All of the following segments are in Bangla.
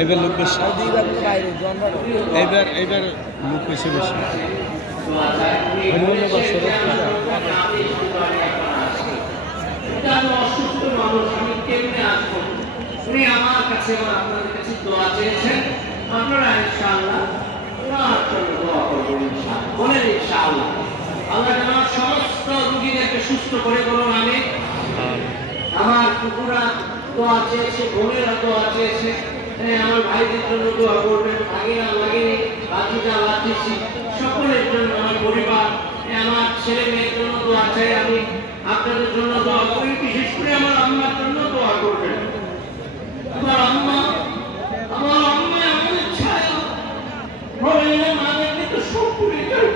এবার লোক বেশি। এইবার এইবার লোক বেশি বেশি। অন্য বছরের এটা আমি অসুস্থ মানুষ আমি কেমনে আসব উনি আমার কাছে এবং আপনাদের কাছে দোয়া চেয়েছেন। আপনারা ইনশাআল্লাহ ওনার জন্য দোয়া করবেন ইনশাআল্লাহ। বলেন ইনশাআল্লাহ। আল্লাহ যেন সমস্ত রুগীদেরকে সুস্থ করে বলুন আমি আমার কুকুরা দোয়া চেয়েছে বোনেরা দোয়া চেয়েছে হ্যাঁ, আমার ভাইদের জন্য দোয়া করবেন আগেরা লাগেনি বাচ্চাটা বাচ্চেছি সকলের জন্য আমার পরিবার হ্যাঁ, আমার ছেলে মেয়ের জন্য দোয়া চাই আমি। আপনাদের জন্য দোয়া করি বিশেষ করে আমার আম্মার জন্য দোয়া করবেন। আমার আম্মা আমার আম্মা আমাদের ছায়া। মহিলা মাদেরকে তো সব করে যায়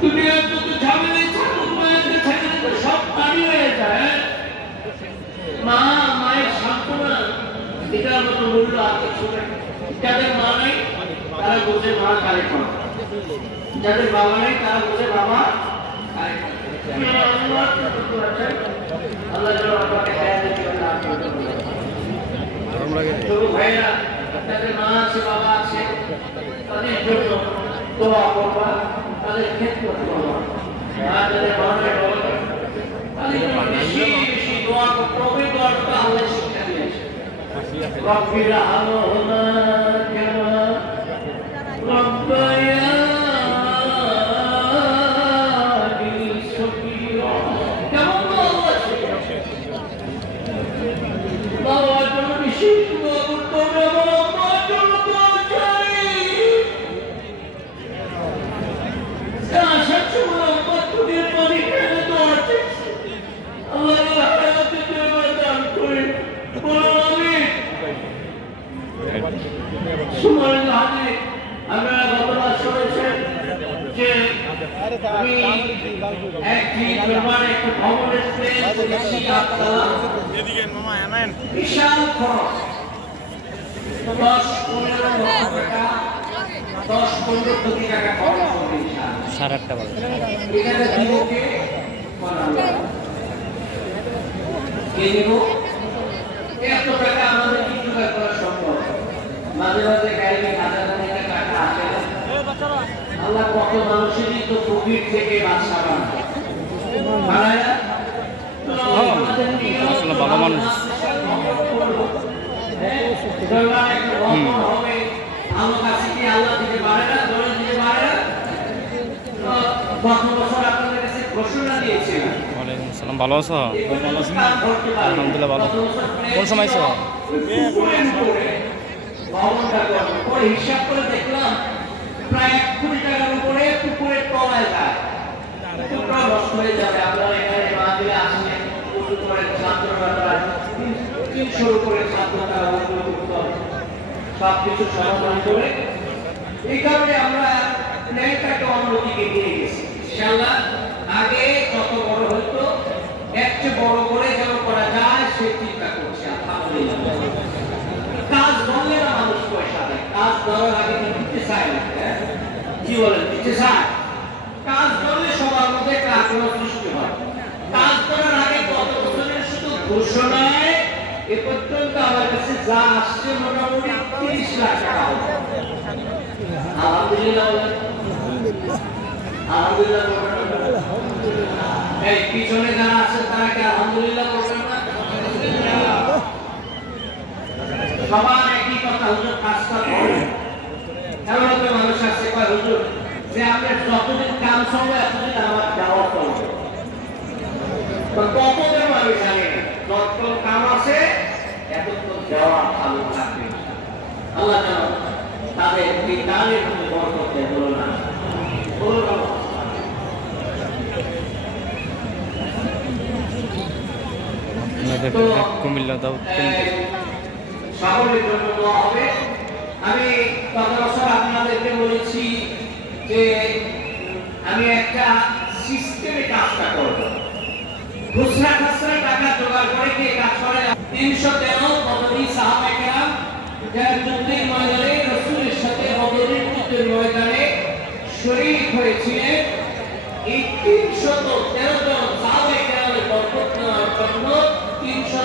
দুনিয়ার যত ঝামেলাই থাকুক মায়ের কাছে তো সব পানি হয়ে যায় মা মায়ের সান্ত্বনা এটার মতো মূল্য আর কিছু নেই যাদের মা নাই তারা বলছে মা কারে করে। যাদের বাবা নেই তারা বলছে বাবা আল্লাহ শিক্ষা দিয়েছে। আমি একটি ব্যাপার একটা করেছি আপনারা বিশাল খরচ দশ পনেরো লক্ষ টাকা দশ পনেরো কোটি টাকা খরচ হবে সাড়ে আটটা বাজে এখানে দিবকে বানানো। কে দিব? এত টাকা আমাদের কি জোগাড় করা সম্ভব? মাঝে মাঝে গাড়ি হাজার হাজার টাকা আসে আল্লাহ কত মানুষেরই তো প্রকৃত থেকে বাদশা বানায়। ওয়ালাইকুম আসসালাম। ভালো আছো? আলহামদুলিল্লাহ ভালো। কোন সময় করে দেখলাম প্রায় টাকার উপরে পুকুরের তলায় যায় পুকুরটা নষ্ট হয়ে যাবে আপনারা এখানে মাহফিলে আসলে উঁচু করে ছাত্ররা প্রায় হবে সব কিছু সমাধান করে। এই কারণে আমরা ন্যায়টাকে অন্যদিকে নিয়ে গেছি। ইনশাআল্লাহ, আগে যত বড় হতো চেয়ে বড় করে যেন করা যায়, সে চিন্তা করছে কাজ বললে না মানুষ পয়সা দেয়, কাজ দেওয়ার আগে দিতে চায় না? কি বলেন, দিতে চায় কাজ করলে সবার মধ্যে একটা আগ্রহ সৃষ্টি হয় কাজ করার আগে গত বছরের শুধু ঘোষণায় এ পর্যন্ত আমার কাছে যা আসছে মোটামুটি তিরিশ লাখ টাকা। আলহামদুলিল্লাহ। আলহামদুলিল্লাহ? এই, পিছনে যারা আছে, তারা কি আলহামদুলিল্লাহ বলবেন না সবার একই কথা, হুজুর কাজটা করেন এমন একটা যাওয়া। ভালো থাকবে আল্লাহ যেন তাদের এই দানের মধ্যে বরকত দেয় বলো না বলো না কুমিল্লা দাউদ সকলের জন্য দোয়া হবে। আমি আপনাদেরকে বলেছি যে আমি একটা সিস্টেমে কাজটা করব খুচরা টাকা জোগাড় করে কে কাজ করে তিনশো তেরো বদলি সাহাবাহাম যারা যুদ্ধের ময়দানে রসুলের সাথে বদলের যুদ্ধের ময়দানে শরীর হয়েছিলেন। এই তিনশত তেরো জন সাহাবাহামের বরকত নেওয়ার জন্য তিনশো